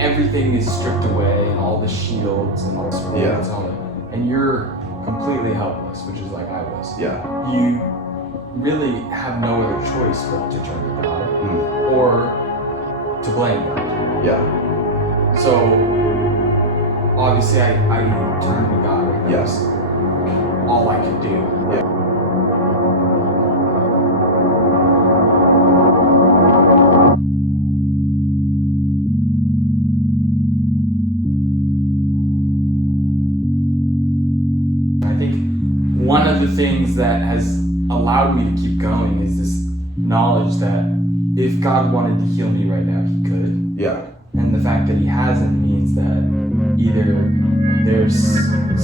everything is stripped away and all the shields and all the swords and all that, and you're completely helpless, which is like I was. Yeah. You really have no other choice but to turn to God or to blame God. Yeah. So obviously I turned to God. Like that was all I could do. Yeah. One of the things that has allowed me to keep going is this knowledge that if God wanted to heal me right now, he could. Yeah. And the fact that he hasn't means that either there's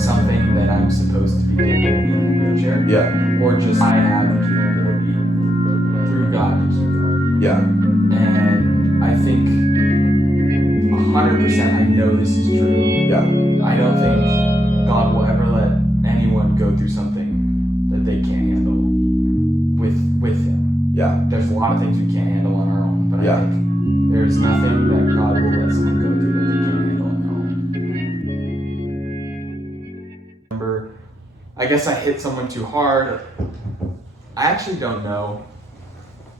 something that I'm supposed to be doing in the future, or just I have the capability through God to keep going. Yeah. And I think 100% I know this is true. Yeah. I don't think God will ever let anyone go through something that they can't handle with him. Yeah. There's a lot of things we can't handle on our own, but I think there's nothing that God will let someone go through that they can't handle on their own. Remember, I guess I hit someone too hard. I actually don't know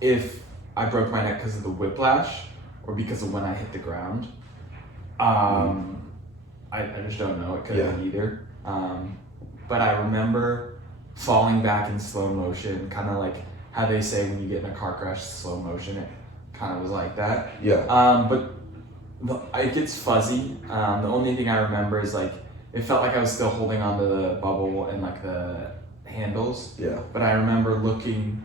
if I broke my neck because of the whiplash or because of when I hit the ground. I just don't know. It could have been either. But I remember falling back in slow motion, kind of like how they say when you get in a car crash, slow motion. It kind of was like that. Yeah. But it gets fuzzy. The only thing I remember is like it felt like I was still holding onto the bubble and like the handles. Yeah. But I remember looking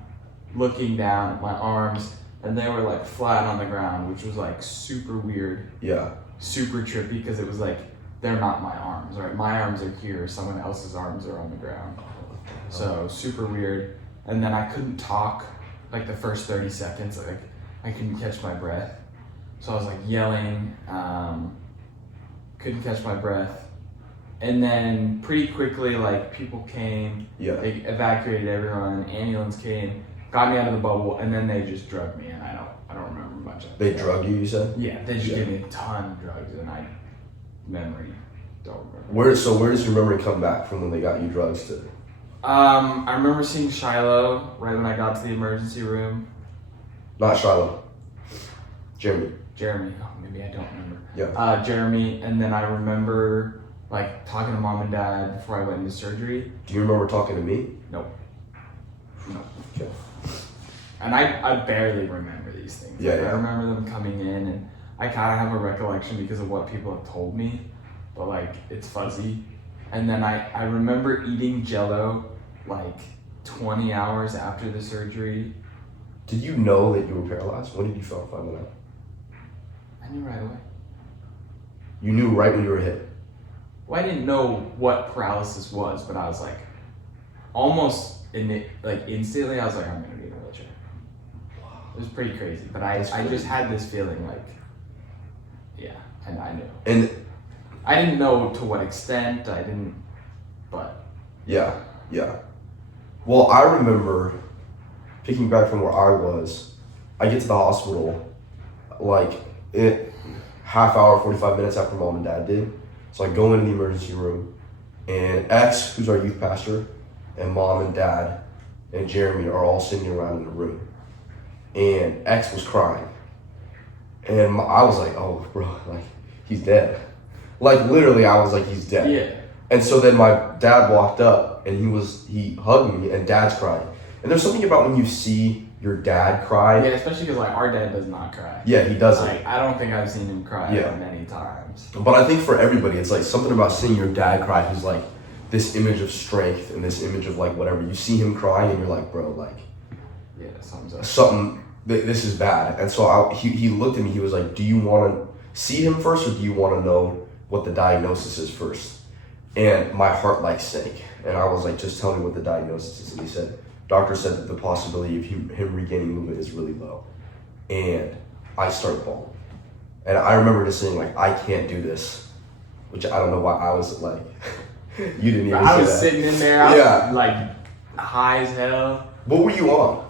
down at my arms, and they were like flat on the ground, which was like super weird. Yeah. Super trippy because it was like they're not my arms, right? My arms are here, someone else's arms are on the ground. So super weird. And then I couldn't talk like the first 30 seconds, like I couldn't catch my breath. So I was like yelling, couldn't catch my breath. And then pretty quickly, like people came, they evacuated everyone, ambulance came, got me out of the bubble, and then they just drugged me, and I don't remember much of it. They drugged you said? Yeah, they just gave me a ton of drugs, and memory don't remember. Where does your memory come back from when they got you drugs to? I remember seeing Shiloh right when I got to the emergency room. Not Shiloh. Jeremy. Oh, maybe I don't remember. Yeah. Jeremy, and then I remember like talking to mom and dad before I went into surgery. Do you remember talking to me? Nope. Okay. And I barely remember these things. Yeah, like, yeah. I remember them coming in, and I kind of have a recollection because of what people have told me, but like it's fuzzy. And then I remember eating Jell-O like 20 hours after the surgery. Did you know that you were paralyzed? When did you find that out? I knew right away. You knew right when you were hit? Well, I didn't know what paralysis was, but I was like, almost instantly, I was like, I'm gonna be in a wheelchair. It was pretty crazy, but I just had this feeling like, and I knew. And I didn't know to what extent, but. Yeah. Well, I remember picking back from where I was, I get to the hospital like half hour, 45 minutes after mom and dad did. So I go into the emergency room, and X, who's our youth pastor, and mom and dad and Jeremy are all sitting around in the room. And X was crying. And I was like, oh, bro, like, he's dead. Like, literally, I was like, he's dead. Yeah. And so then my dad walked up, and he hugged me, and dad's crying. And there's something about when you see your dad cry. Yeah, especially because like our dad does not cry. Yeah, he doesn't. Like, I don't think I've seen him cry many times. But I think for everybody, it's like something about seeing your dad cry who's like this image of strength and this image of like whatever. You see him crying, and you're like, bro, like, yeah, this is bad. And so he looked at me, he was like, do you want to see him first, or do you want to know what the diagnosis is first? And my heart like sank, and I was like, just tell me what the diagnosis is. And he said, doctor said that the possibility of him regaining movement is really low. And I started bawling. And I remember just saying like, I can't do this, which I don't know why I was like, you didn't even I was say that. sitting in there, I was like high as hell. What were you on?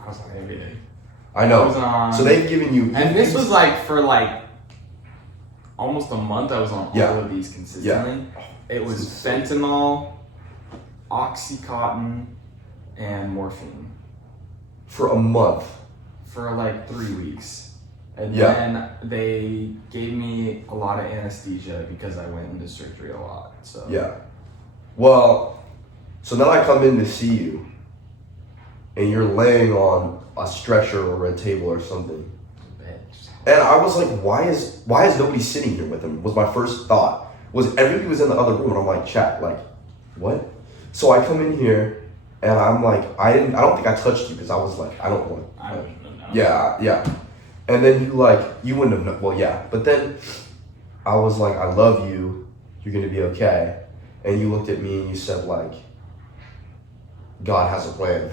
I was on everything. I know. I was on, so they've given you, and this was like for like almost a month. I was on Yeah. all of these consistently. It was fentanyl, Oxycontin, and morphine For a month. for like 3 weeks. And Yeah. then they gave me a lot of anesthesia because I went into surgery a lot. So Yeah. Well, so then I come in to see you, and you're laying on a stretcher or a table or something. bitch. And I was like, why is nobody sitting here with him? Was my first thought. Was everybody was in the other room, and I'm like, chat, like, what? So I come in here, and I'm like, I don't think I touched you because I was like, I don't want. I don't even know. Yeah. And then you wouldn't have known. Well, yeah. But then I was like, I love you. You're gonna be okay. And you looked at me and you said like, God has a plan,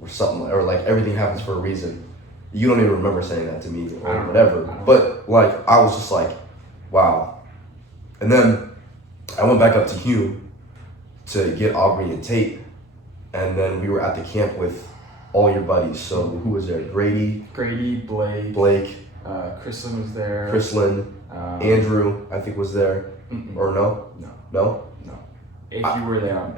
or something, or like everything happens for a reason. You don't even remember saying that to me I or don't whatever. know. But like, I was just like, wow. And then I went back up to Hume to get Aubrey and Tate, and then we were at the camp with all your buddies. So who was there? Grady, Blake, Chrislyn was there. Chrislyn, Andrew, I think was there. Or no? No. If you were there, I'm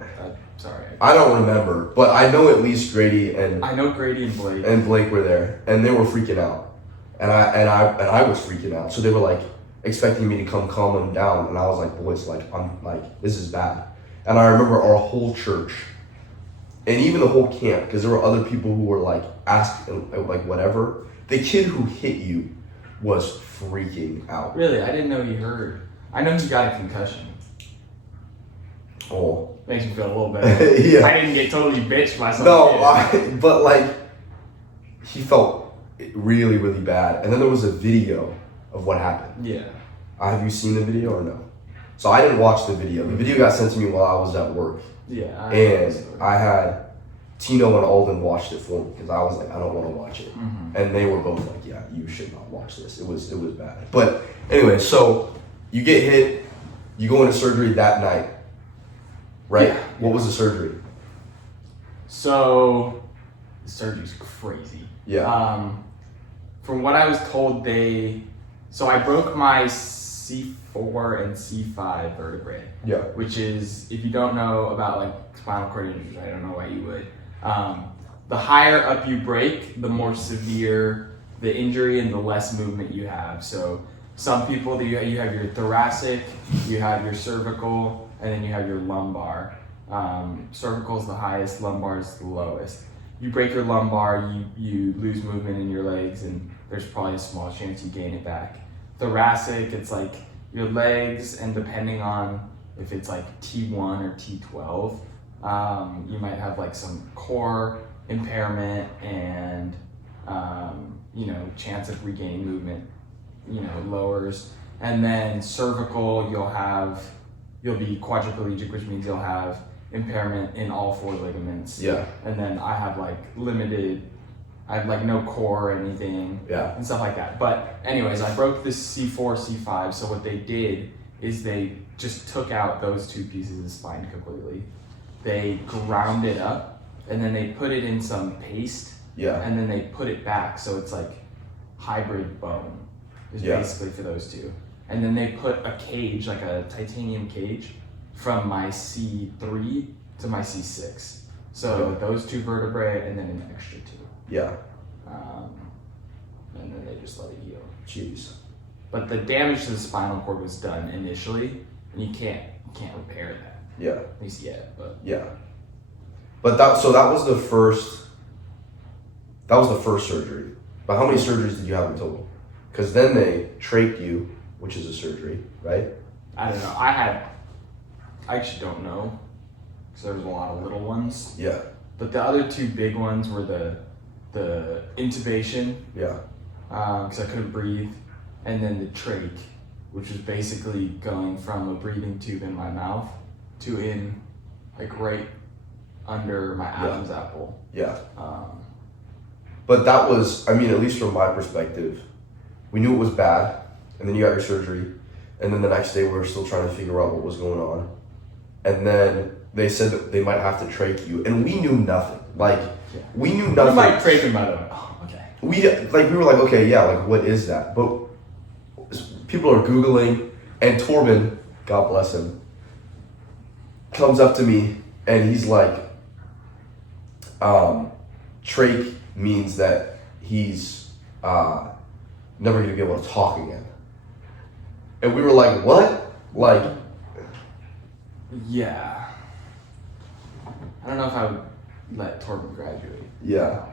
sorry. I don't remember, but I know at least Grady and I know Grady and Blake were there, and they were freaking out, and I was freaking out. So they were like expecting me to come calm them down, and I was like, boys, like I'm like this is bad. And I remember our whole church, and even the whole camp, because there were other people who were like asking like whatever. The kid who hit you was freaking out. Really, I didn't know he heard. I know he got a concussion. Oh, Makes me feel a little better. yeah. I didn't get totally bitched by some No, but like he felt really, really bad. And then there was a video of what happened. Yeah. Have you seen the video or no? So I didn't watch the video. The video got sent to me while I was at work. Yeah. And I had Tino and Alden watched it for me because I was like, I don't want to watch it. Mm-hmm. And they were both like, yeah, you should not watch this. It was bad. But anyway, so you get hit, you go into surgery that night, right? Yeah. What was the surgery? So the surgery's crazy. Yeah. From what I was told, so I broke my C4 and C5 vertebrae. Yeah. Which is, if you don't know about like spinal cord injuries, I don't know why you would. The higher up you break, the more severe the injury and the less movement you have. So some people, you have your thoracic, you have your cervical, and then you have your lumbar. Cervical is the highest, lumbar is the lowest. You break your lumbar, you lose movement in your legs, and there's probably a small chance you gain it back. Thoracic, it's like your legs, and depending on if it's like T1 or T12, you might have like some core impairment and chance of regaining movement, lowers. And then cervical, you'll be quadriplegic, which means you'll have impairment in all four ligaments. Yeah. And then I have like no core or anything. Yeah. And stuff like that. But anyways, I broke this C4, C5. So what they did is they just took out those two pieces of spine completely. They ground it up, and then they put it in some paste. Yeah. And then they put it back, so it's like hybrid bone is basically for those two. And then they put a cage, like a titanium cage, from my C3 to my C6. So those two vertebrae and then an extra two. Yeah. And then they just let it heal. Jeez. But the damage to the spinal cord was done initially, and you can't repair that. Yeah. At least yet, but Yeah. But that was the first surgery. But how many surgeries did you have in total? Because then they trach you, which is a surgery, right? I don't know. I actually don't know, because there was a lot of little ones. Yeah. But the other two big ones were the intubation, Yeah. because I couldn't breathe, and then the trach, which was basically going from a breathing tube in my mouth to in, like right under my Adam's apple. Yeah. But that was, I mean, at least from my perspective, we knew it was bad, and then you got your surgery, and then the next day we were still trying to figure out what was going on. And then they said that they might have to trach you, and we knew nothing. Like, we knew nothing. You might trach him, by the way. Oh, okay. We were like, okay, yeah, like, what is that? But people are Googling, and Torben, God bless him, comes up to me and he's like, trach means that he's never going to be able to talk again. And we were like, what? Like, yeah. I don't know if I would let Torben graduate. yeah.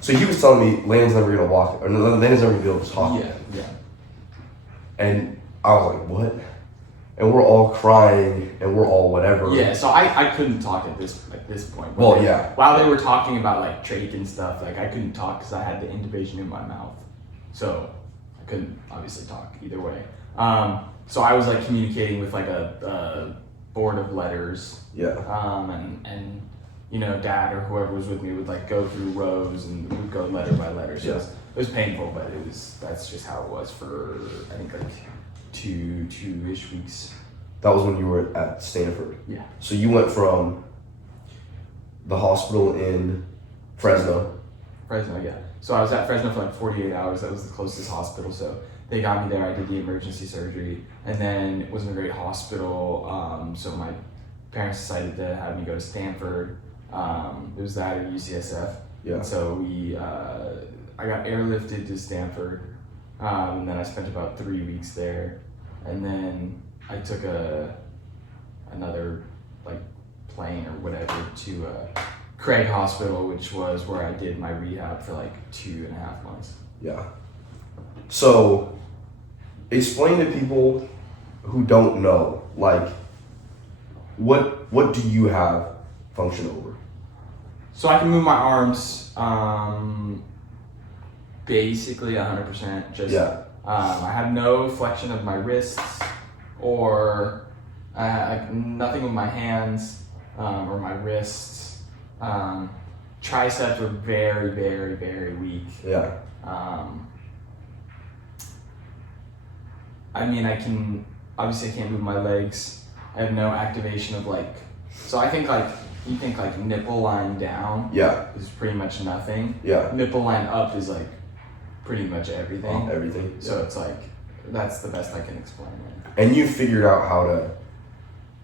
So he was telling me Landon's never going to walk, or Landon's never going to be able to talk. Yeah. And I was like, what? And we're all crying and we're all whatever. Yeah, so I couldn't talk at this point. Well, yeah. While they were talking about like trach and stuff, like I couldn't talk because I had the intubation in my mouth. So I couldn't obviously talk either way. So I was like communicating with like a board of letters. Yeah. And you know, Dad or whoever was with me would like go through rows and we would go letter by letter. So it was painful, but that's just how it was for I think like two-ish weeks. That was when you were at Stanford. Yeah. So you went from the hospital in Fresno. Yeah. So I was at Fresno for like 48 hours. That was the closest hospital. So they got me there. I did the emergency surgery, and then it wasn't a great hospital. So my parents decided to have me go to Stanford. It was that at UCSF. Yeah. And so I got airlifted to Stanford, and then I spent about 3 weeks there, and then I took another like plane or whatever to Craig Hospital, which was where I did my rehab for like 2.5 months. Yeah. So explain to people who don't know, like, what do you have function over? So I can move my arms basically 100%. Just I have no flexion of my wrists or nothing with my hands or my wrists. Triceps are very, very, very weak. Yeah. I mean, I can't move my legs. I have no activation of like, so I think like, you think like nipple line down is pretty much nothing. Yeah. Nipple line up is like pretty much everything. Everything. So it's like, that's the best I can explain it. And you figured out how to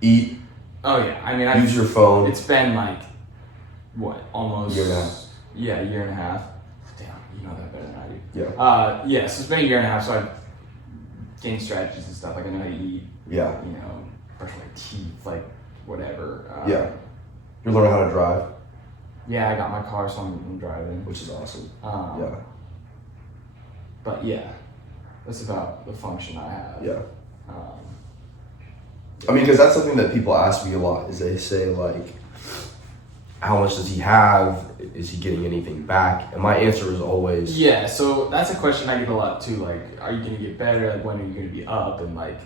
eat. Oh yeah, I mean, use your phone. It's been like, what, almost year and a half. Yeah, a year and a half. Damn, you know that better than I do. Yeah. So it's been a year and a half, so I've gained strategies and stuff. Like I know how to eat. Yeah. You know, brush my teeth, like whatever. Yeah. You're learning how to drive. Yeah, I got my car, so I'm driving. Which is awesome. Yeah. But yeah, that's about the function I have. Yeah. I mean, because that's something that people ask me a lot. Is they say like, how much does he have? Is he getting anything back? And my answer is always So that's a question I get a lot too. Like, are you gonna get better? Like, when are you gonna be up? And like,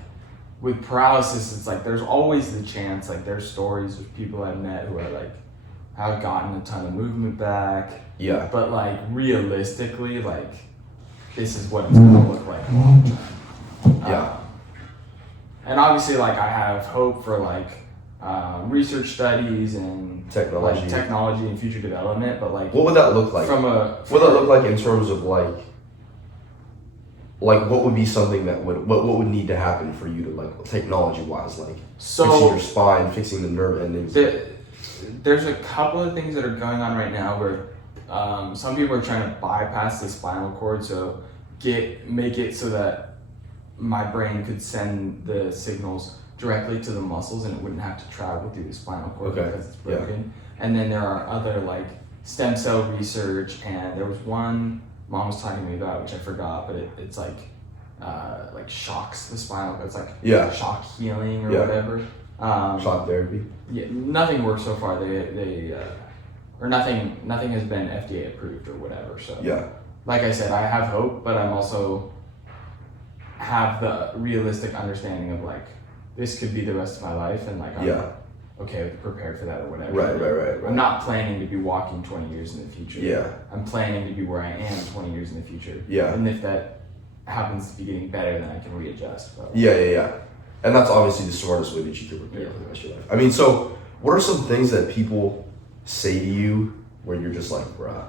with paralysis, it's like there's always the chance. Like, there's stories of people I've met who are like, have gotten a ton of movement back. Yeah. But like, realistically, like, this is what it's gonna look like long term. Yeah. And obviously, like, I have hope for like research studies and technology and future development. But like, what would that look like? What would that look like in terms of like what would be something that what would need to happen for you to like technology wise, like fixing your spine, fixing the nerve endings? There's a couple of things that are going on right now where some people are trying to bypass the spinal cord, so make it so that my brain could send the signals directly to the muscles and it wouldn't have to travel through the spinal cord because it's broken. Yeah. And then there are other like stem cell research, and there was one Mom was talking to me about, which I forgot, but it's like shocks the spinal cord. It's like shock healing or whatever. Shock therapy. Yeah, nothing works so far. Nothing has been FDA approved or whatever. So like I said, I have hope, but I'm also have the realistic understanding of like, this could be the rest of my life, and like I'm okay, prepared for that or whatever. Right. I'm not planning to be walking 20 years in the future. Yeah. I'm planning to be where I am 20 years in the future. Yeah. And if that happens to be getting better, then I can readjust. But Yeah. And that's obviously the smartest way that you can prepare for the rest of your life. I mean, so what are some things that people say to you where you're just like, bruh,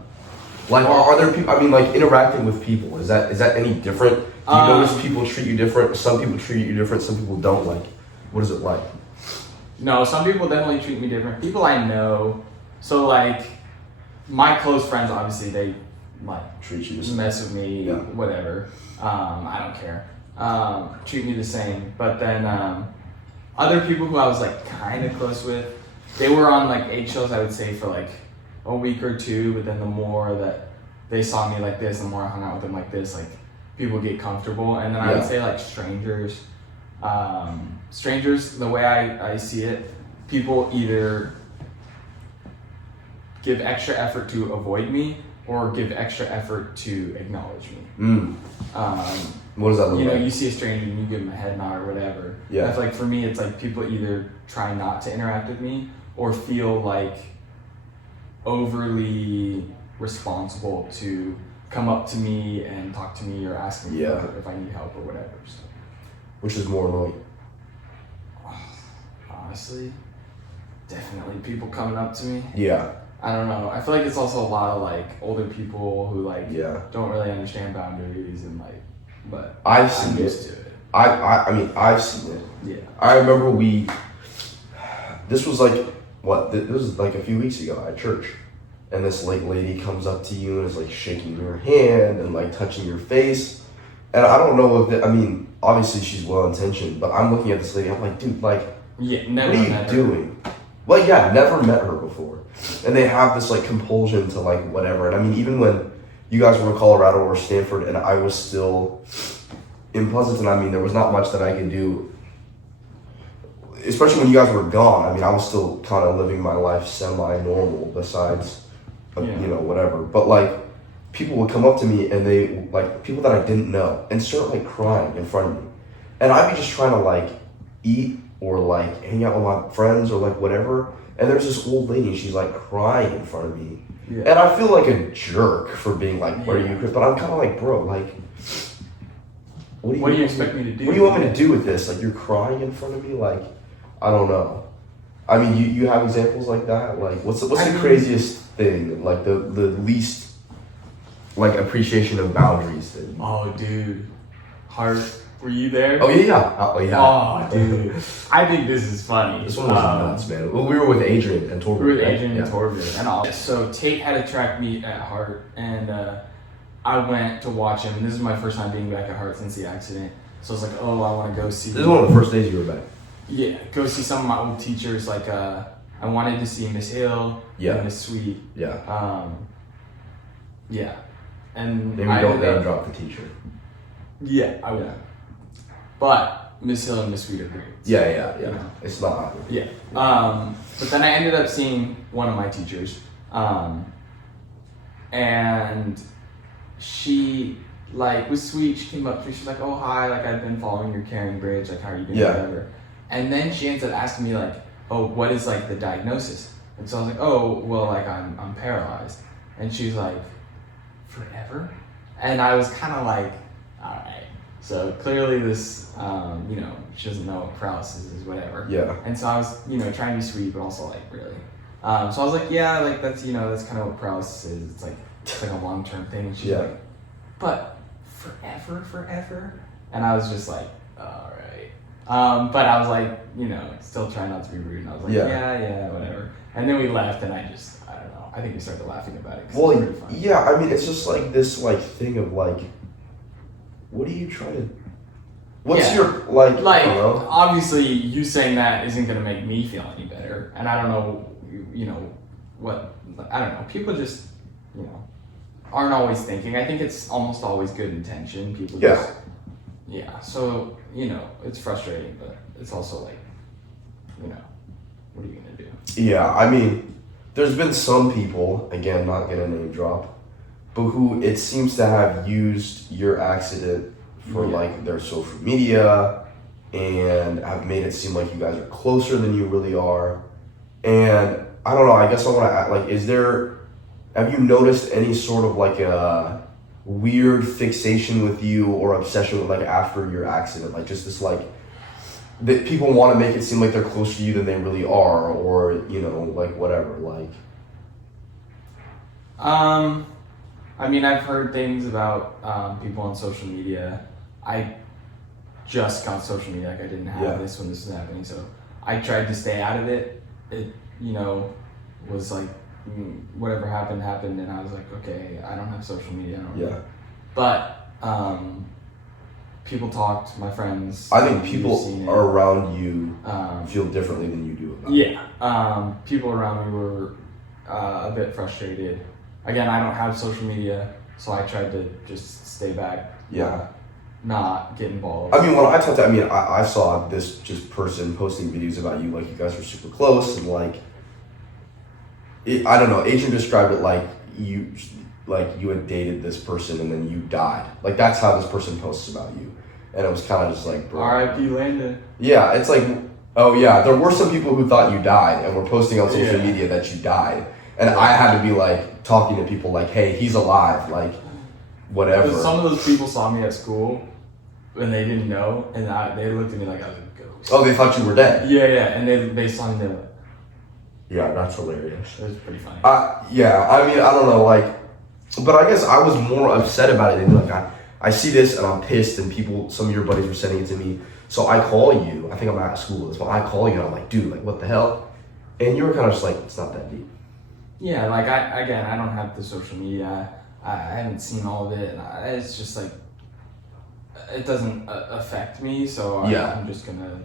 Like, are there people? I mean, like interacting with people. Is that any different? Do you notice people treat you different? Some people treat you different. Some people don't. Like, what is it like? No, some people definitely treat me different. People I know, so like my close friends, obviously they like Treat you the same. mess with me, Yeah. whatever. I don't care. Treat me the same. But then other people who I was like kind of close with, they were on like eggshells, I would say, for like a week or two. But then the more that they saw me like this, the more I hung out with them like this, like people get comfortable. And then I would say like strangers. Strangers, the way I see it, people either give extra effort to avoid me or give extra effort to acknowledge me. What does that look You know, like? you see a stranger and you give them a head nod or whatever. Yeah. That's like, for me, it's like people either try not to interact with me or feel like overly responsible to come up to me and talk to me or ask me if I need help or whatever. So. Which is more annoying? Honestly, definitely people coming up to me. Yeah. I don't know. I feel like it's also a lot of like older people who like don't really understand boundaries and like, but I've seen I'm used to it. I mean, I've seen it. Yeah. I remember this was like, this was like a few weeks ago at church. And this like lady comes up to you and is like shaking your hand and like touching your face. And I don't know if I mean, obviously she's well-intentioned, but I'm looking at this lady, I'm like, dude, like, never what are you doing? Well, yeah, never met her before. And they have this like compulsion to like whatever. And I mean, even when you guys were in Colorado or Stanford and I was still in Pleasanton, I mean, there was not much that I could do. Especially when you guys were gone. I mean, I was still kind of living my life semi-normal besides, you know, whatever. But like, people would come up to me and they, like, people that I didn't know and start like crying in front of me. And I'd be just trying to like eat or like hang out with my friends or like whatever. And there's this old lady and she's like crying in front of me. Yeah. And I feel like a jerk for being like, what are you, Chris? But I'm kind of like, bro, like, what do you expect me to do? What do you want me to do with this? Like, you're crying in front of me? Like, I don't know. I mean, you have examples like that? Like, what's the craziest thing? Like, the least, like, appreciation of boundaries? Oh, dude. Heart, were you there? Oh, yeah. Oh, yeah. Oh, dude. I think this is funny. This one was nuts, man. Well, we were with Adrian and Torbjorn. We were with Adrian and Torbjorn. And all. So, Tate had a track meet at Hart, and I went to watch him. And this is my first time being back at Hart since the accident. So, I was like, oh, I want to go see. This is one of the first days you were back. Yeah, go see some of my old teachers. Like, I wanted to see Miss Hill and Miss Sweet. Yeah. Yeah. And maybe don't name drop the teacher. Yeah, I will. But Miss Hill and Miss Sweet are great. So, yeah. You know. It's not. Yeah. But then I ended up seeing one of my teachers. And she, like, was sweet. She came up to me. She's like, oh, hi. Like, I've been following your Caring Bridge. Like, how are you doing? Whatever. And then she ends up asking me, like, oh, what is, like, the diagnosis? And so I was like, oh, well, like, I'm paralyzed. And she's like, forever? And I was kind of like, all right. So clearly this, you know, she doesn't know what paralysis is, whatever. Yeah. And so I was, you know, trying to be sweet, but also like, really. So I was like, yeah, like that's, you know, that's kind of what paralysis is. It's like a long-term thing. And she's like, but forever? And I was just like, all right. But I was like, you know, still trying not to be rude. And I was like, yeah, whatever. And then we left and I don't know. I think we started laughing about it. Well, it's pretty funny. Yeah, I mean, it's just like this, like, thing of like, what are you trying to? What's your like? I don't know. Obviously, you saying that isn't gonna make me feel any better, and I don't know, you know, what I don't know. People just, you know, aren't always thinking. I think it's almost always good intention. People just, So you know, it's frustrating, but it's also like, you know, what are you gonna do? Yeah, I mean, there's been some people, again, not gonna name drop, but who it seems to have used your accident for like their social media and have made it seem like you guys are closer than you really are. And I don't know, I guess I want to ask, like, have you noticed any sort of like a weird fixation with you or obsession with like after your accident? Like just this like, that people want to make it seem like they're closer to you than they really are, or, you know, like whatever, like. I mean, I've heard things about people on social media. I just got social media, like I didn't have this when this was happening, so I tried to stay out of it. It, was like whatever happened, and I was like, okay, I don't have social media. But people talked, my friends. I think people around you feel differently than you do about it. People around me were a bit frustrated. Again, I don't have social media, so I tried to just stay back. Not get involved. I mean, when I talked to, I saw this just person posting videos about you, like you guys were super close, and like, I don't know, Adrian described it like you had dated this person and then you died. Like, that's how this person posts about you. And it was kind of just like, bro. R.I.P. Landon. Yeah, it's like, oh yeah, there were some people who thought you died and were posting on social media that you died. And I had to be like, talking to people like, hey, he's alive, like, whatever. Some of those people saw me at school and they didn't know, and they looked at me like I was a ghost. Oh, they thought you were dead? Yeah, and they saw me, they were like, yeah, that's hilarious. It was pretty funny. Yeah, I mean, I don't know, like, but I guess I was more upset about it. And like, I see this and I'm pissed, and some of your buddies were sending it to me. So I call you. I think I'm at school with this, but I call you and I'm like, dude, like, what the hell? And you were kind of just like, it's not that deep. Yeah, like, I don't have the social media. I haven't seen all of it. And it's just like, it doesn't affect me. So I'm just gonna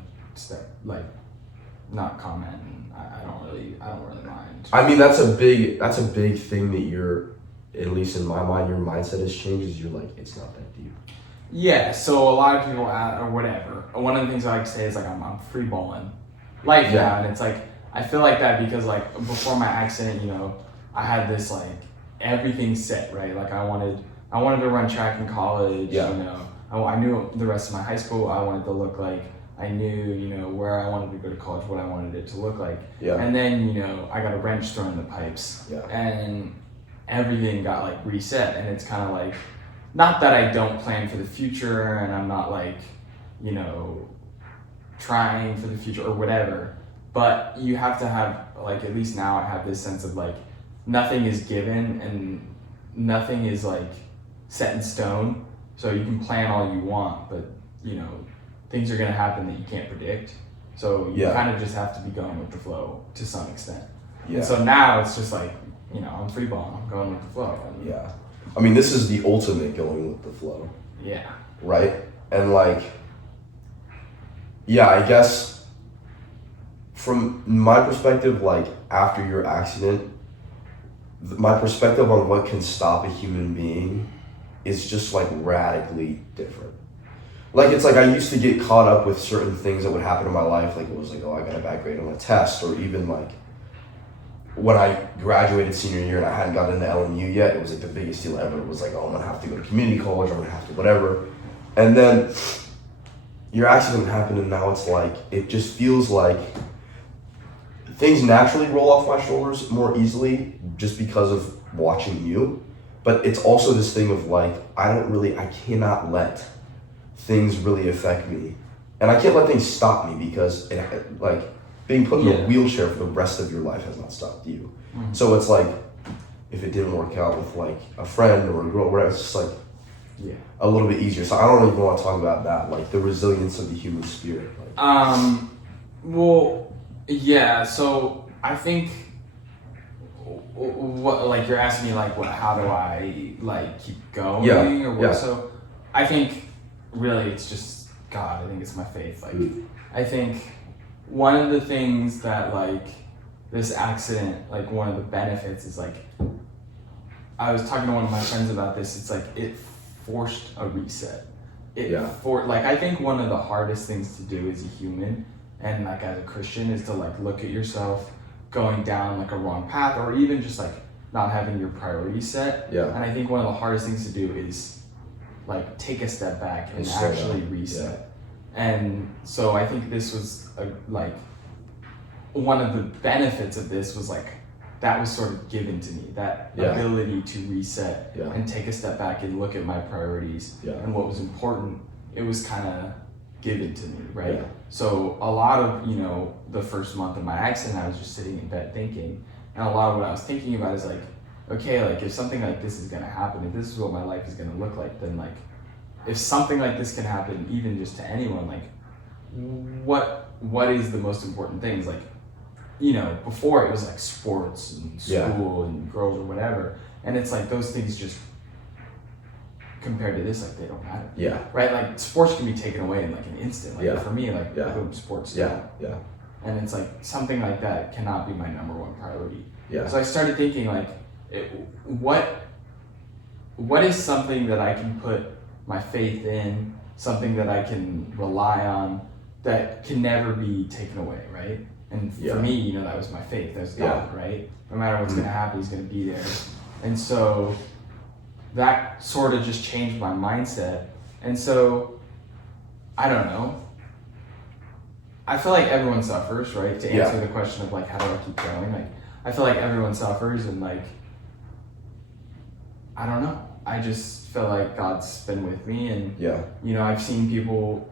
not comment. And I don't really mind. I mean, that's a big thing that you're, at least in my mind, your mindset has changed. Is you're like, it's not that deep. Yeah. So a lot of people or whatever. One of the things I like to say is like I'm free balling life now, and it's like I feel like that because like before my accident, I had this like everything set right. Like I wanted to run track in college. I knew the rest of my high school. I wanted to look like. I knew, where I wanted to go to college, what I wanted it to look like. Yeah. And then, I got a wrench thrown in the pipes. Yeah. And everything got like reset. And it's kind of like, not that I don't plan for the future and I'm not like, trying for the future or whatever. But you have to have, like, at least now I have this sense of like, nothing is given and nothing is like set in stone. So you can plan all you want, but, things are going to happen that you can't predict. So you kind of just have to be going with the flow to some extent. Yeah. And so now it's just like, I'm free balling. I'm going with the flow. And I mean, this is the ultimate going with the flow. Yeah. Right? And like, I guess from my perspective, like after your accident, my perspective on what can stop a human being is just like radically different. Like, it's like I used to get caught up with certain things that would happen in my life. Like, it was like, oh, I got a bad grade on a test. Or even like when I graduated senior year and I hadn't gotten into LMU yet, it was like the biggest deal ever. It was like, oh, I'm going to have to go to community college. I'm going to have to whatever. And then your accident happened and now it's like, it just feels like things naturally roll off my shoulders more easily just because of watching you. But it's also this thing of like, I cannot let things really affect me, and I can't let things stop me because like being put in a wheelchair for the rest of your life has not stopped you. Mm-hmm. So it's like if it didn't work out with like a friend or a girl, whatever, it's just like a little bit easier. So I don't even want to talk about that, like the resilience of the human spirit. Like. So I think what like you're asking me like how do I like keep going or what? So I think. Really, it's just God. I think it's my faith. Like, I think one of the things that like this accident, like one of the benefits is like, I was talking to one of my friends about this. It's like it forced a reset. I think one of the hardest things to do as a human and like as a Christian is to like look at yourself going down like a wrong path or even just like not having your priorities set. Yeah. And I think one of the hardest things to do is like take a step back and actually reset. And so I think this was like one of the benefits of this was like that was sort of given to me, that ability to reset and take a step back and look at my priorities and what was important. It was kind of given to me, right? Yeah. So a lot of, the first month of my accident, I was just sitting in bed thinking, and a lot of what I was thinking about is like, okay, like if something like this is gonna happen, if this is what my life is gonna look like, then like if something like this can happen even just to anyone, like what is the most important things? Like, you know, before it was like sports and school and girls or whatever, and it's like those things just compared to this, like they don't matter. Yeah. Right? Like sports can be taken away in like an instant. Like for me, like boom, sports. Yeah. And it's like something like that cannot be my number one priority. Yeah. So I started thinking like, what is something that I can put my faith in, something that I can rely on, that can never be taken away, right? And for me, you know, that was my faith. That's God, right? No matter what's gonna happen, He's gonna be there. And so that sort of just changed my mindset. And so, I don't know. I feel like everyone suffers, right? To answer the question of like, how do I keep going? Like, I feel like everyone suffers, and like, I don't know. I just feel like God's been with me, and you know, I've seen people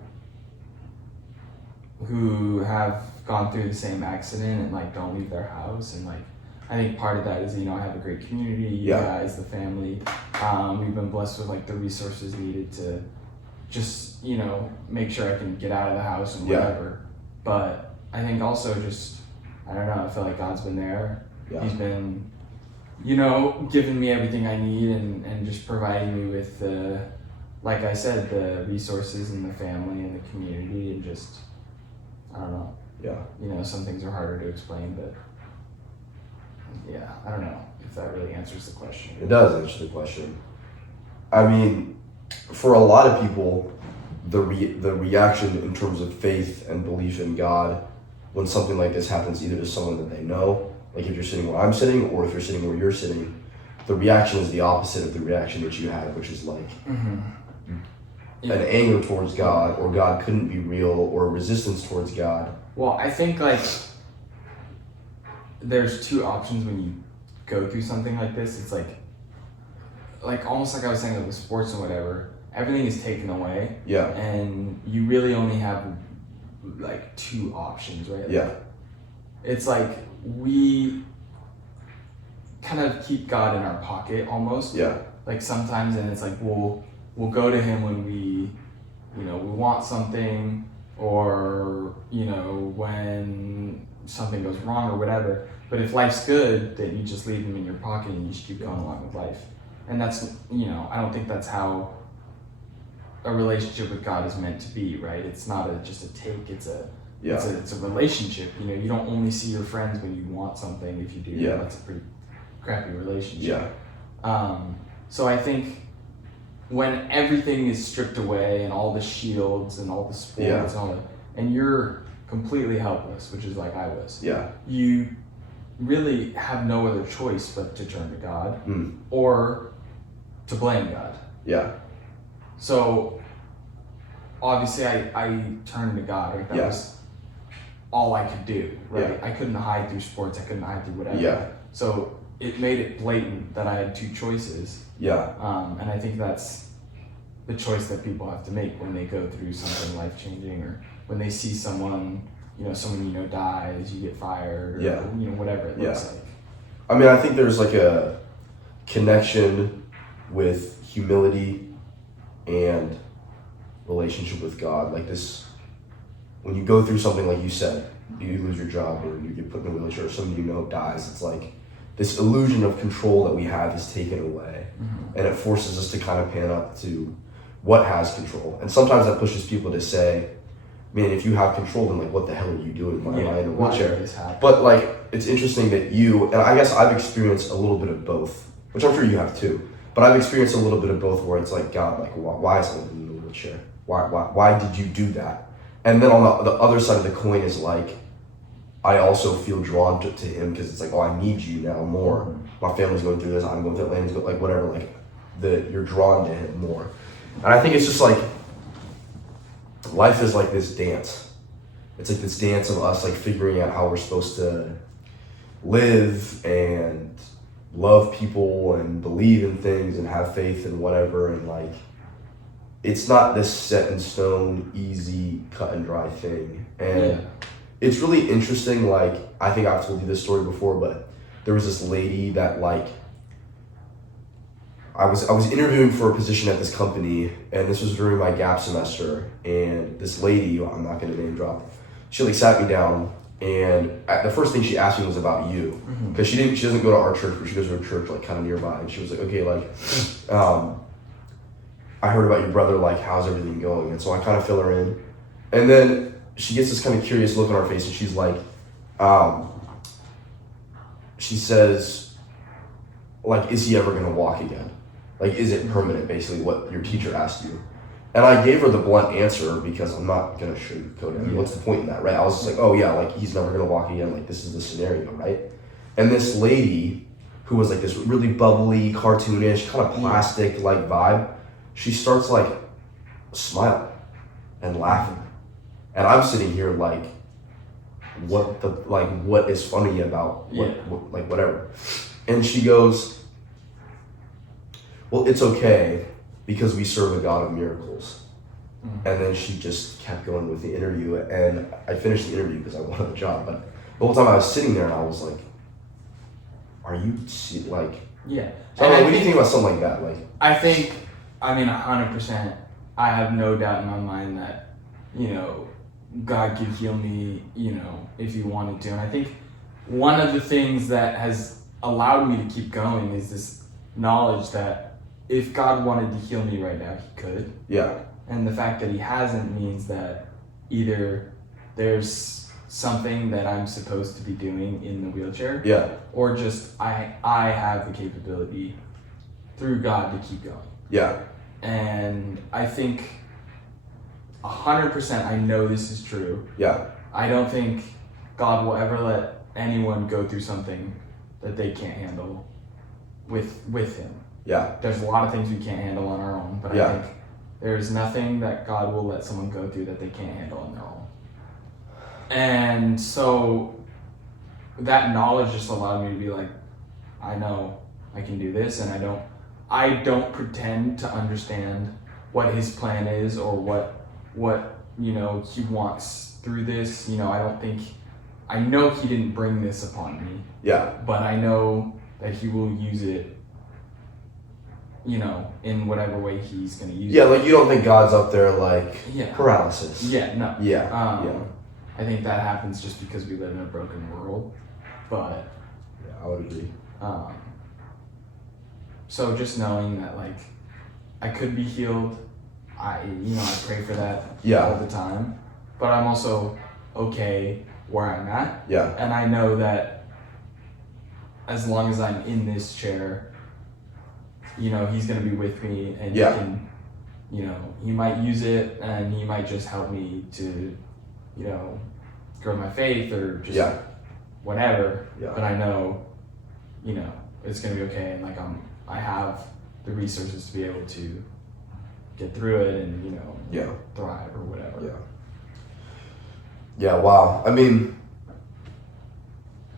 who have gone through the same accident and like don't leave their house, and like I think part of that is, you know, I have a great community, you guys, the family. We've been blessed with like the resources needed to just, you know, make sure I can get out of the house and whatever. But I think also just, I don't know, I feel like God's been there. He's been, you know, giving me everything I need, and just providing me with the, like I said, the resources and the family and the community, and just, I don't know. You know, some things are harder to explain, but I don't know if that really answers the question. It does answer the question. I mean, for a lot of people, the reaction in terms of faith and belief in God when something like this happens, either to someone that they know, like if you're sitting where I'm sitting, or if you're sitting where you're sitting, the reaction is the opposite of the reaction that you had, which is like an anger towards God, or God couldn't be real, or a resistance towards God. Well, I think like there's two options when you go through something like this. It's like almost like I was saying, like with sports and whatever, everything is taken away. And you really only have like two options, right? Like, it's like we kind of keep God in our pocket almost. Like sometimes, and it's like we'll go to Him when we, you know, we want something, or, you know, when something goes wrong or whatever. But if life's good, then you just leave Him in your pocket and you just keep going along with life. And that's, you know, I don't think that's how a relationship with God is meant to be, right? It's not just a take, it's a relationship. You know, you don't only see your friends when you want something. If you do, that's a pretty crappy relationship. So I think when everything is stripped away, and all the shields and all the sports and all that, and you're completely helpless, which is like I was, you really have no other choice but to turn to God or to blame God. So obviously I turned to God, right? That was all I could do, right? I couldn't hide through sports, I couldn't hide through whatever. So it made it blatant that I had two choices. And I think that's the choice that people have to make when they go through something life-changing, or when they see someone, you know, someone you know dies, you get fired, or you know, whatever it looks like. I mean, I think there's like a connection with humility and relationship with God. Like this, when you go through something like you said, you lose your job, or you get put in a wheelchair, or somebody you know dies, it's like this illusion of control that we have is taken away. And it forces us to kind of pan up to what has control. And sometimes that pushes people to say, man, if you have control, then like what the hell are you doing? Why am I in a wheelchair? But like, it's interesting that you, and I guess I've experienced a little bit of both, which I'm sure you have too, but I've experienced a little bit of both, where it's like, God, like why is I in a wheelchair? Why did you do that? And then on the other side of the coin is like, I also feel drawn to him, because it's like, oh, I need you now more. My family's going through this, I'm going through it, Landon's going, like whatever, like you're drawn to him more. And I think it's just like, life is like this dance. It's like this dance of us like figuring out how we're supposed to live and love people and believe in things and have faith and whatever. And like, it's not this set in stone, easy, cut and dry thing. And it's really interesting. Like, I think I've told you this story before, but there was this lady that like I was interviewing for a position at this company, and this was during my gap semester. And this lady, I'm not going to name drop, she like sat me down, and the first thing she asked me was about you, because she doesn't go to our church, but she goes to a church like kind of nearby. And she was like, okay, like, I heard about your brother, like, how's everything going? And so I kind of fill her in, and then she gets this kind of curious look on her face, and she's like, she says, like, is he ever going to walk again? Like, is it permanent, basically, what your teacher asked you? And I gave her the blunt answer because I'm not going to sugarcoat it. I mean, what's the point in that, right? I was just like, oh, yeah, like, he's never going to walk again. Like, this is the scenario, right? And this lady, who was, like, this really bubbly, cartoonish, kind of plastic, like, vibe, she starts, like, smiling and laughing. And I'm sitting here, like, what is funny about what, like, whatever. And she goes, well, it's okay because we serve a God of miracles. And then she just kept going with the interview, and I finished the interview because I wanted the job. But the whole time I was sitting there and I was like, are you like, yeah. So what do you think about something like that? Like, I mean 100%, I have no doubt in my mind that, you know, God could heal me, you know, if he wanted to. And I think one of the things that has allowed me to keep going is this knowledge that if God wanted to heal me right now, he could. Yeah. And the fact that he hasn't means that either there's something that I'm supposed to be doing in the wheelchair, or just I have the capability through God to keep going. Yeah. And I think 100% I know this is true. Yeah. I don't think God will ever let anyone go through something that they can't handle with him. Yeah. There's a lot of things we can't handle on our own, but I think there's nothing that God will let someone go through that they can't handle on their own. And so that knowledge just allowed me to be like, I know I can do this, and I don't pretend to understand what his plan is or what you know he wants through this. You know, I know he didn't bring this upon me. Yeah. But I know that he will use it, you know, in whatever way he's going to use it. Yeah, like you don't think God's up there like paralysis. Yeah, no. Yeah. I think that happens just because we live in a broken world. But yeah, I would agree. So just knowing that, like, I could be healed, I pray for that all the time. But I'm also okay where I'm at. Yeah. And I know that as long as I'm in this chair, you know, he's going to be with me, and he can, you know, he might use it, and he might just help me to, you know, grow my faith or just whatever. Yeah. But I know, you know, it's going to be okay, and like I have the resources to be able to get through it and, you know, thrive or whatever. Yeah. Yeah, wow. I mean,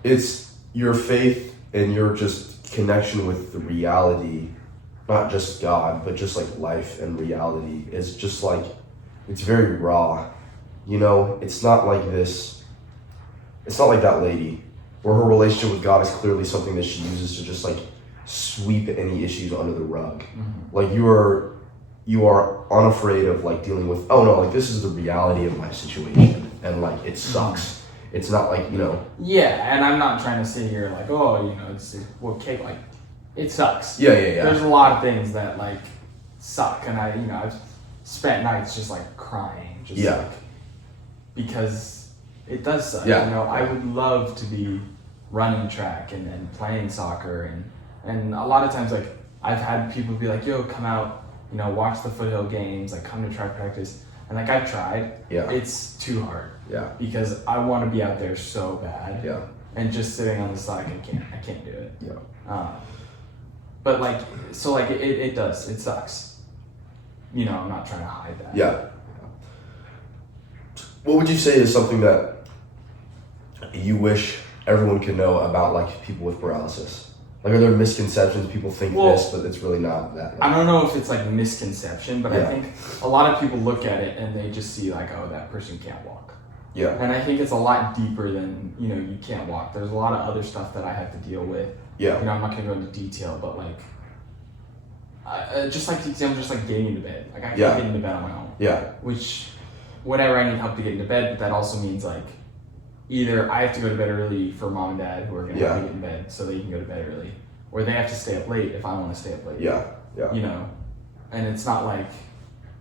it's your faith and your just connection with the reality, not just God, but just like life and reality. It's just like, it's very raw. You know, it's not like this, it's not like that lady where her relationship with God is clearly something that she uses to just like sweep any issues under the rug. Mm-hmm. Like you are unafraid of like dealing with, oh no, like this is the reality of my situation. And like it sucks. It's not like, you know. Yeah, and I'm not trying to sit here like, oh, you know, okay, like it sucks. Yeah. There's a lot of things that like suck, and I've spent nights just like crying, just like because it does suck. Yeah. You know, I would love to be running track and playing soccer, and a lot of times like I've had people be like, yo, come out, you know, watch the Foothill games, like come to track practice. And like I've tried, it's too hard. Yeah. Because I want to be out there so bad. Yeah. And just sitting on the side, I can't do it. Yeah. But like, so like it sucks. You know, I'm not trying to hide that. Yeah. What would you say is something that you wish everyone could know about like people with paralysis? Like, are there misconceptions? People think this, but it's really not that. I don't know if it's like misconception, but I think a lot of people look at it and they just see like, oh, that person can't walk. Yeah. And I think it's a lot deeper than, you know, you can't walk. There's a lot of other stuff that I have to deal with. Yeah. You know, I'm not going to go into detail, but like, just like the example, just like getting into bed. Like I can't Yeah. get into bed on my own. Yeah. Which, whenever I need help to get into bed, but that also means like either I have to go to bed early for mom and dad who are gonna Yeah. help me get in bed so they can go to bed early, or they have to stay up late if I want to stay up late. Yeah. Yeah. You know, and it's not like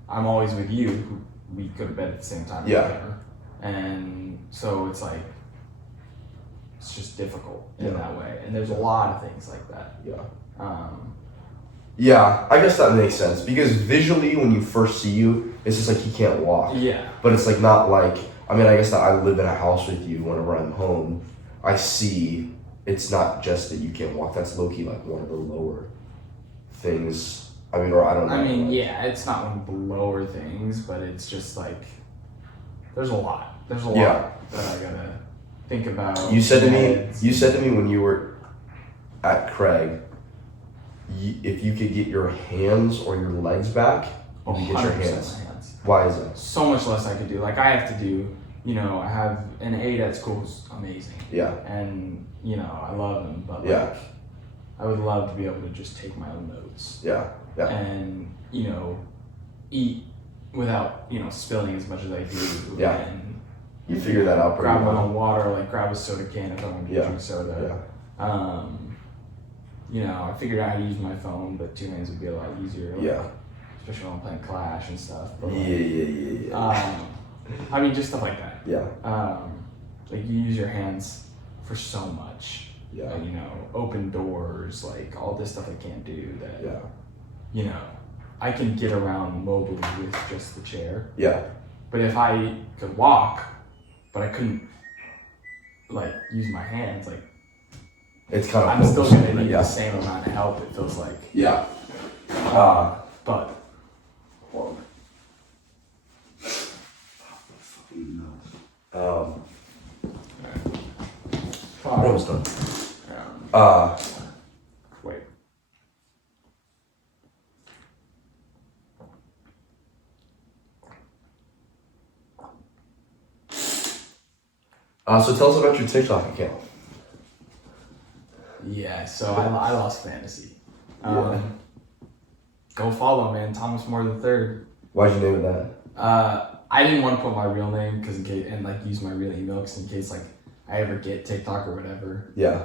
I'm always with you. Who we go to bed at the same time. Or Yeah. whatever. And so it's like it's just difficult in Yeah. that way. And there's a lot of things like that. Yeah. Yeah, I guess that makes sense because visually, when you first see you, it's just like he can't walk. Yeah. But it's like not like, I mean, I guess that I live in a house with you. Whenever I'm home, I see it's not just that you can't walk. That's low key like one of the lower things. I mean, or I don't know. I mean, yeah, it's not one of the lower things, but it's just like there's a lot. There's a lot Yeah. that I gotta think about. You said to me, Meds. you said to me when you were at Craig, if you could get your hands or your legs back, you could get your 100% hands. my hands. Why is that? So much less I could do. Like I have to do, you know, I have an aide at school who's amazing, Yeah. and you know I love him, but like Yeah. I would love to be able to just take my own notes Yeah. Yeah. and you know eat without you know spilling as much as I do. Yeah. And You figure that out pretty grab my well. own water, like grab a soda can if I want to Yeah. drink soda. Yeah. You know, I figured out how to use my phone, but two hands would be a lot easier. Like, Yeah. especially when I'm playing Clash and stuff. But, Yeah. like, Yeah. I mean, just stuff like that. Yeah. Like you use your hands for so much. Yeah. You know, open doors, like all this stuff I can't do. That Yeah. you know, I can get around mobily with just the chair. Yeah. But if I could walk, but I couldn't like use my hands, like It's kind of. I'm still gonna need Yeah. the same amount of help. It feels like. Yeah. But We're almost done. Wait. So tell us about your TikTok account. Yeah, so I lost fantasy. Yeah. Go follow, man. Thomas More the Third. Why'd you name it that? I didn't want to put my real name because in case and like use my real email because in case like I ever get TikTok or whatever. Yeah.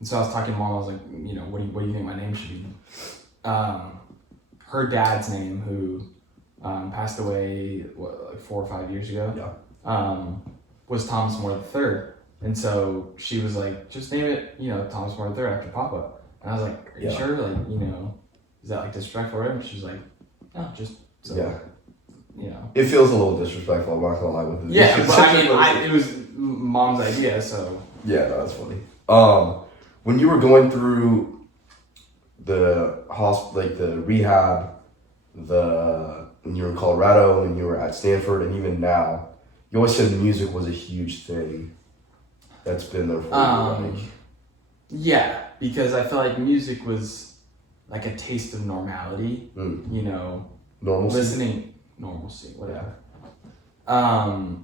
And so I was talking to mom. I was like, you know, what do you think my name should be? Her dad's name, who passed away like 4 or 5 years ago. Yeah. Was Thomas More the Third. And so she was like, just name it, you know, Thomas More the Third after Papa. And I was like, are you Yeah. sure? Like, you know, is that like disrespectful or whatever? She was like, no, just so, Yeah. you know. It feels a little disrespectful. I'm not gonna lie with it. Yeah, but I mean, it was mom's idea, so. Yeah, no, that's funny. When you were going through the like the rehab, when you were in Colorado, when you were at Stanford, and even now, you always said music was a huge thing that's been there for you. Like, Yeah, because I feel like music was like a taste of normality, Mm. you know, normalcy. normalcy, whatever.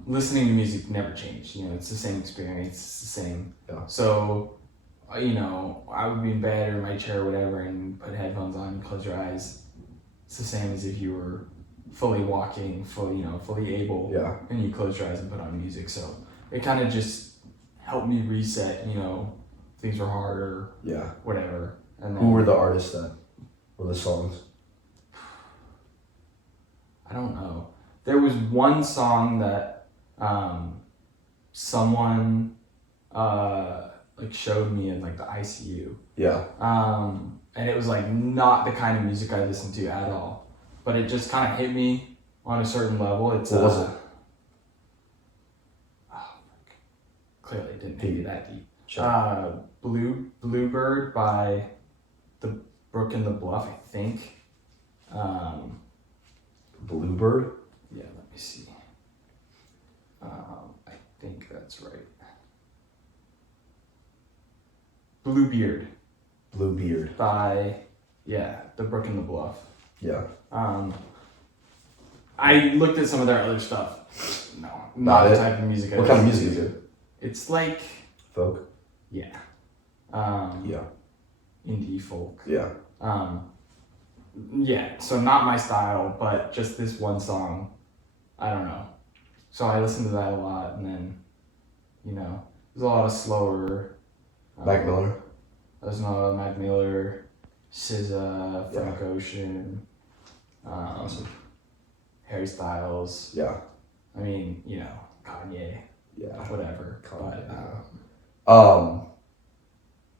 Listening to music never changed, you know, it's the same experience, it's the same. Yeah. So, you know, I would be in bed or in my chair or whatever and put headphones on and close your eyes. It's the same as if you were fully walking, fully able, Yeah. and you close your eyes and put on music. So it kind of just helped me reset, you know, things were hard or Yeah. whatever. And then, Who were the artists that were the songs? I don't know. There was one song that someone like showed me in like the ICU. Yeah. And it was like not the kind of music I listened to at all. But it just kind of hit me on a certain level. It's What was it? Clearly it didn't hit me that deep. Sure. Bluebird by the Brook and the Bluff, I think. Bluebird. Yeah, let me see. I think that's right. Bluebeard Bluebeard. by the Brook and the Bluff. Yeah. I looked at some of their other stuff. No, Not not the it? type of music I What kind of listen music to. is it? It's like Folk. yeah. Yeah. Indie folk. Yeah. Yeah, so not my style, but just this one song, I don't know. So I listened to that a lot, and then, there's a lot of slower. Mac Miller. There's a lot of Mac Miller, SZA, Frank Ocean, Awesome. Harry Styles. Yeah. I mean, Kanye. Yeah. Whatever. Kanye, But,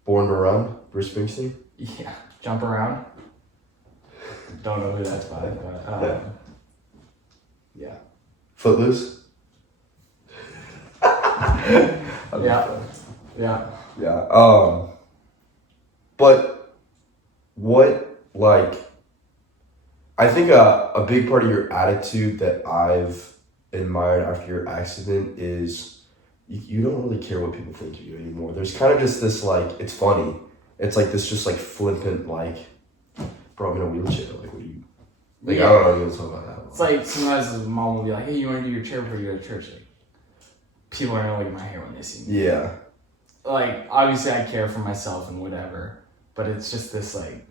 Born to Run, Bruce Springsteen. yeah, Jump Around. Don't know who that's by, but yeah. Footloose. Yeah. Yeah. But what, like, I think a big part of your attitude that I've admired after your accident is you don't really care what people think of you anymore. There's kind of just this, like, it's funny. It's like this just, like, flippant, like, bro, I'm in a wheelchair. Like, what do you... Like, Yeah. I don't know if you want to talk about that. It's like sometimes mom will be like, hey, you want to do your chair before you go to church? Like, people are going to look at my hair when they see me. Yeah. Like, obviously I care for myself and whatever, but it's just this, like...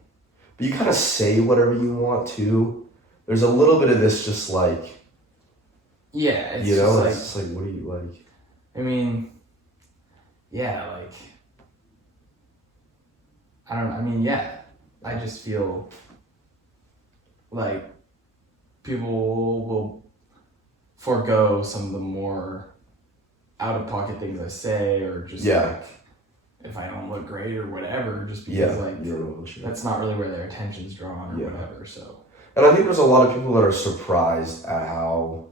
But you kind of say whatever you want, too. There's a little bit of this just, like... Yeah, it's you know, just it's just like, what do you, like... I mean, yeah, like... I don't know, I mean, yeah. I just feel like people will forego some of the more out-of-pocket things I say, or just like if I don't look great or whatever, just because like that's not really where their attention's drawn or whatever. So, and I think there's a lot of people that are surprised at how,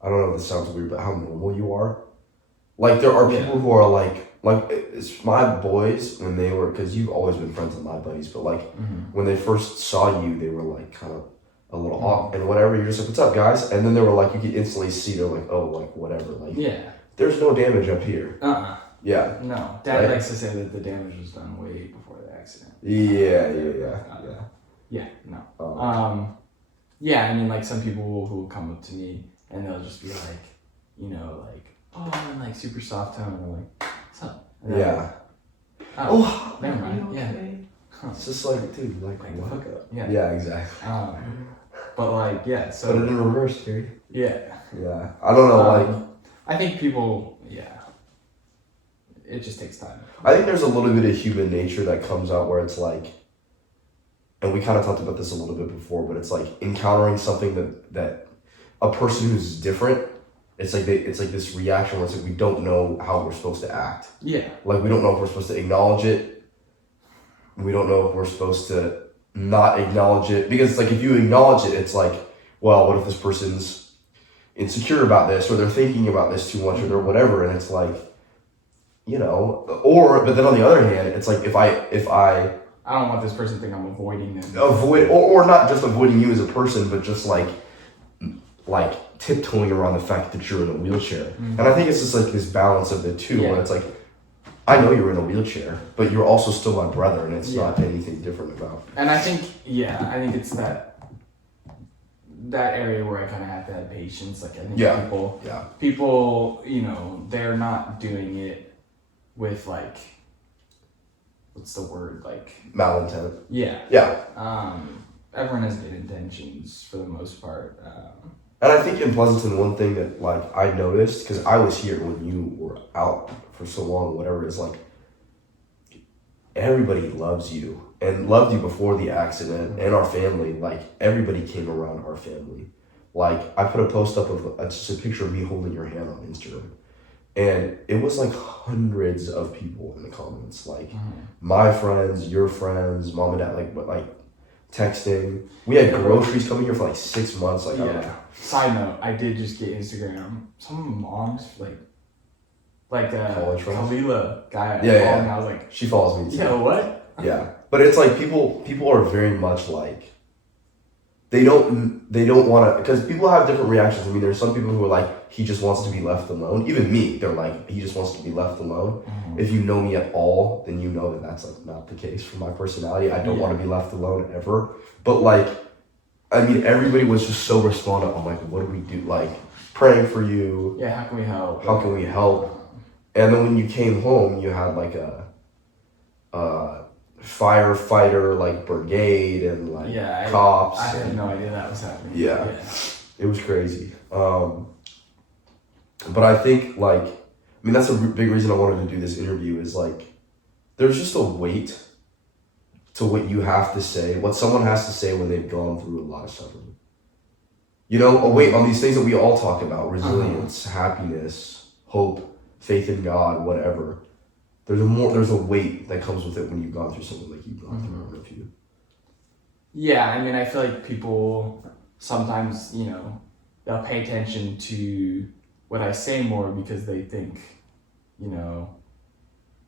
I don't know if this sounds weird, but how normal you are. Like there are people who are like it's my boys when they were, because you've always been friends with my buddies, but like when they first saw you, they were like kind of a little off and whatever. You're just like, what's up, guys? And then they were like, you could instantly see they're like, oh, like whatever, like there's no damage up here. Yeah. No, Dad likes to say that the damage was done way before the accident. Yeah. No. Yeah, I mean, like some people who will come up to me and they'll just be like, like, oh, I'm like super soft tone, and I'm like, what's up? And yeah. Like, never mind. Okay? Yeah. Huh. It's just like, dude, like Like, what? fuck up. Yeah. Yeah, exactly. But like, yeah. So. Put it in reverse, dude. Yeah. Yeah. I don't know, like. I think people, it just takes time. I think there's a little bit of human nature that comes out where it's like, and we kind of talked about this a little bit before, but it's like encountering something that a person who's different, it's like this reaction where it's like we don't know how we're supposed to act. Yeah. Like we don't know if we're supposed to acknowledge it. We don't know if we're supposed to not acknowledge it, because it's like if you acknowledge it, it's like, well, what if this person's insecure about this, or they're thinking about this too much, or they're whatever, and it's like, but then on the other hand, it's like if I don't want this person to think I'm avoiding them. Or not just avoiding you as a person, but just like tiptoeing around the fact that you're in a wheelchair. And I think it's just like this balance of the two, where it's like, I know you're in a wheelchair, but you're also still my brother, and it's not anything different about. And I think it's that area where I kind of have to have patience. Like I think people, they're not doing it with like, what's the word, like malintent. Everyone has good intentions for the most part. And I think in Pleasanton, one thing that like I noticed, because I was here when you were out for so long, whatever, is like everybody loves you and loved you before the accident, and our family, like everybody came around our family. Like I put a post up of just a picture of me holding your hand on Instagram. And it was like hundreds of people in the comments, like my friends, your friends, mom and dad, like texting. We had groceries coming here for like 6 months. Like, I don't know. Side note, I did just get Instagram. Some moms like Kalila guy. And I was like, she follows me too. Yeah, what? Yeah, but it's like people are very much like. They don't want to, because people have different reactions. I mean, there's some people who are like, he just wants to be left alone. Even me, they're like, he just wants to be left alone. If you know me at all, then you know that that's like not the case for my personality. I don't want to be left alone ever. But like, I mean, everybody was just so respondent on like, what do we do? Like, praying for you. Yeah, how can we help? How can we help? And then when you came home, you had like a firefighter like brigade and like Yeah, cops. I had no idea that was happening. Yeah. It was crazy. But I think like, I mean, that's a big reason I wanted to do this interview is like, there's just a weight to what you have to say, what someone has to say when they've gone through a lot of suffering. You know, a weight on these things that we all talk about, resilience, happiness, hope, faith in God, whatever. There's a weight that comes with it when you've gone through something like you've gone through with you. Yeah, I mean, I feel like people sometimes, you know, they'll pay attention to what I say more because they think, you know,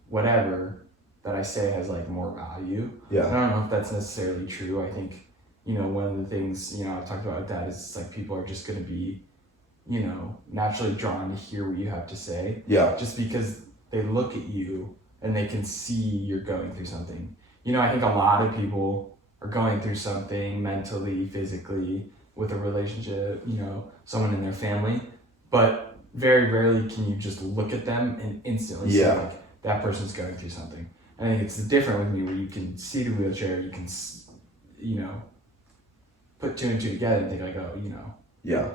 whatever that I say has like more value. Yeah. I don't know if that's necessarily true. I think, you know, one of the things, you know, I've talked about with that is like people are just going to be, you know, naturally drawn to hear what you have to say. Yeah. Just because they look at you and they can see you're going through something. You know, I think a lot of people are going through something mentally, physically, with a relationship, you know, someone in their family, but very rarely can you just look at them and instantly see like that person's going through something. I think it's different with me where you can see the wheelchair, you can, you know, put two and two together and think like, oh, you know,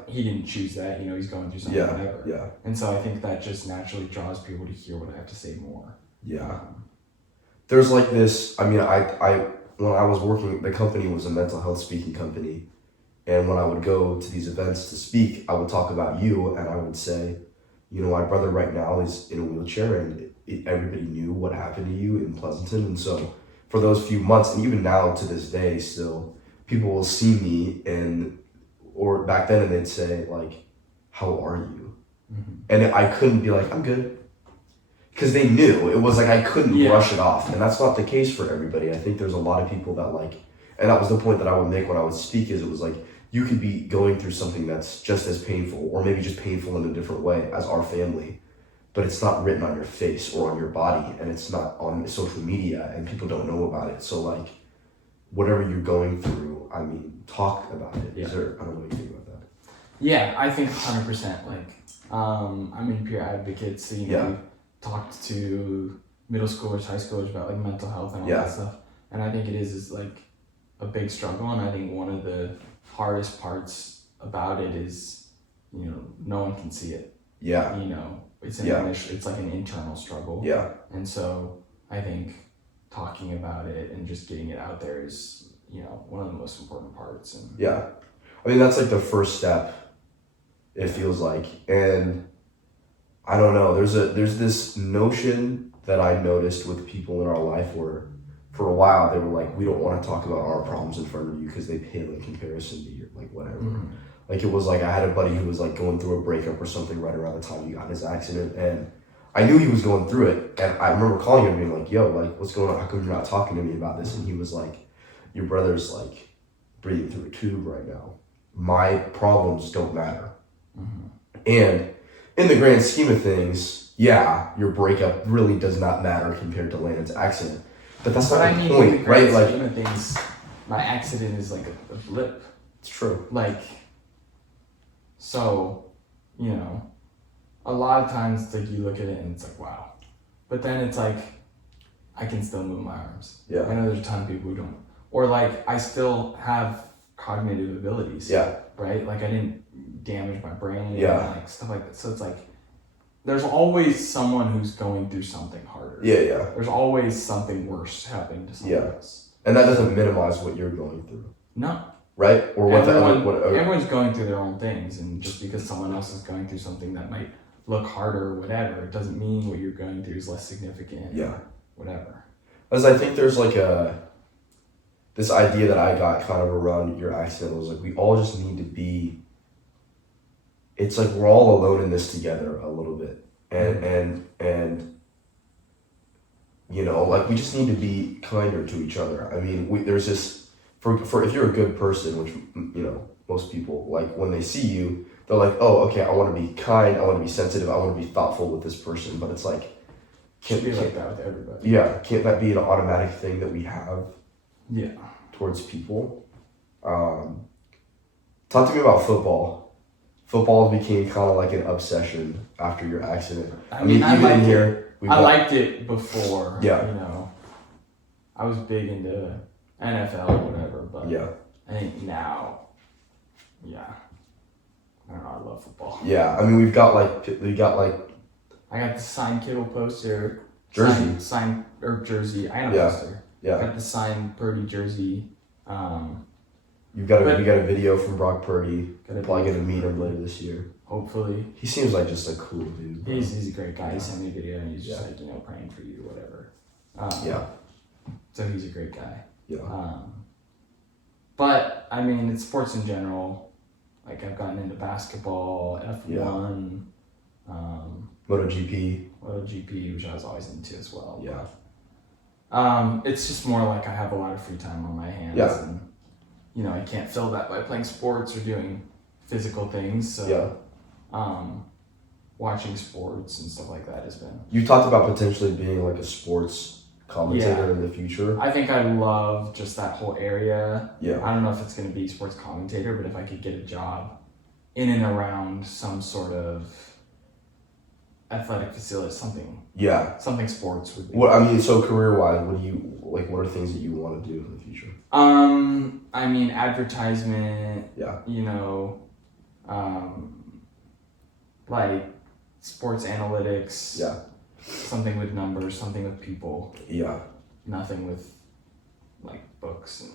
he didn't choose that, you know, he's going through something, whatever. Yeah. And so I think that just naturally draws people to hear what I have to say more. Yeah. There's like this, I mean, I when I was working, the company was a mental health speaking company. And when I would go to these events to speak, I would talk about you and I would say, you know, my brother right now is in a wheelchair and everybody knew what happened to you in Pleasanton. And so for those few months, and even now to this day still, people will see me or back then and they'd say like, how are you? Mm-hmm. And I couldn't be like, I'm good. Because they knew. It was like I couldn't brush it off. And that's not the case for everybody. I think there's a lot of people that like, and that was the point that I would make when I would speak is it was like, you could be going through something that's just as painful or maybe just painful in a different way as our family, but it's not written on your face or on your body and it's not on social media and people don't know about it. So like, whatever you're going through, I mean, talk about it. I don't know what you think about that. Yeah, I think 100%. Like, I'm in peer advocates, so, you know, we talked to middle schoolers, high schoolers about like mental health and all that stuff. And I think it is like a big struggle. And I think one of the hardest parts about it is, you know, no one can see it. Yeah. You know, it's it's like an internal struggle. Yeah. And so I think talking about it and just getting it out there is, you know, one of the most important parts. And yeah. I mean, that's like the first step, it feels like. And I don't know, there's this notion that I noticed with people in our life where for a while they were like, we don't want to talk about our problems in front of you because they pale in comparison to you, like whatever. Mm-hmm. Like it was like I had a buddy who was like going through a breakup or something right around the time he got his accident, and I knew he was going through it, and I remember calling him and being like, yo, like what's going on? How come you're not talking to me about this? And he was like, your brother's like breathing through a tube right now. My problems don't matter. Mm-hmm. And in the grand scheme of things, your breakup really does not matter compared to Landon's accident. But that's not the point, right? Like, in the things, my accident is like a blip. It's true. Like, so, you know, a lot of times, like, you look at it and it's like, wow. But then it's like, I can still move my arms. Yeah. I know there's a ton of people who don't. Or, like, I still have cognitive abilities. Yeah. Right? Like, I didn't damage my brain. Yeah. And, like, stuff like that. So it's like, there's always someone who's going through something harder. Yeah. There's always something worse happening to someone else. And that doesn't minimize what you're going through. No. Right? Or what everyone's going through their own things, and just because someone else is going through something that might look harder or whatever, it doesn't mean what you're going through is less significant. Yeah. Or whatever. As I think there's like this idea that I got kind of around your accident was like we all just need to be. It's like we're all alone in this together a little bit, and you know, like we just need to be kinder to each other. I mean, there's this for if you're a good person, which you know most people like when they see you, they're like, oh, okay, I want to be kind, I want to be sensitive, I want to be thoughtful with this person. But it's like, can't be like that with everybody. Yeah, can't that be an automatic thing that we have? Yeah. Towards people. Talk to me about football. Football became kind of like an obsession after your accident. I mean, I liked it before. Yeah. You know, I was big into NFL or whatever, but Yeah. I think now, yeah, I don't know. I love football. Yeah, I mean we got like I got the signed Kittle poster. Jersey. Signed or jersey. I got a Yeah. poster. I yeah. got the signed Purdy jersey. You got But- we got a video from Brock Purdy. Gotta Probably gonna meet him later this year. Hopefully. He seems like just a cool dude. Bro. He's a great guy. He sent me a video and he's just Yeah. like, praying for you, whatever. Yeah. So he's a great guy. Yeah. But I mean, it's sports in general. Like I've gotten into basketball, F1, MotoGP. MotoGP, which I was always into as well. Yeah. It's just more like I have a lot of free time on my hands, Yeah. and I can't fill that by playing sports or doing physical things. So, watching sports and stuff like that has been. You talked about potentially being like a sports commentator in the future. I think I love just that whole area. Yeah. I don't know if it's going to be sports commentator, but if I could get a job in and around some sort of athletic facility, something Yeah. sports would be. What I mean, so career wise, what are things that you want to do in the future? I mean, advertisement. Yeah. Like sports analytics. Yeah. Something with numbers, something with people. Yeah. Nothing with like books and.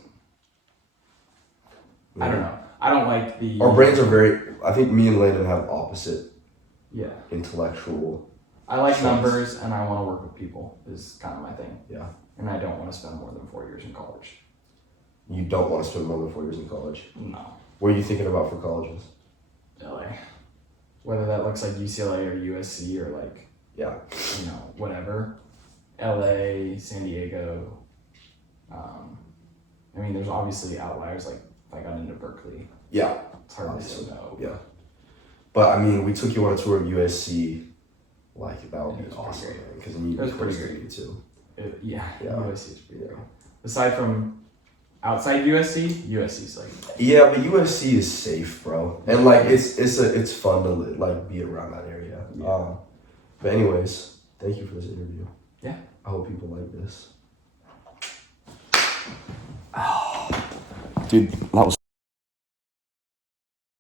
I don't know. I don't like the. Our brains are very. I think me and Landon have opposite Yeah. intellectual. I like Sense. numbers and I want to work with people is kind of my thing. Yeah. And I don't want to spend more than 4 years in college. You don't want to spend more than 4 years in college. No. What are you thinking about for colleges? LA. Whether that looks like UCLA or USC or like, Yeah. whatever. LA, San Diego. I mean, there's obviously outliers like if I got into Berkeley. Yeah. It's hard to Obviously. say no. Yeah. But I mean, we took you on a tour of USC. Like that would It be was pretty awesome. great. Because you It was need pretty to great. you too. Yeah. Yeah. USC is pretty great. Aside from outside USC, USC's like. Yeah, but USC is safe, bro, and like it's fun to like be around that area. Yeah. But anyways, thank you for this interview. Yeah. I hope people like this. Dude, that was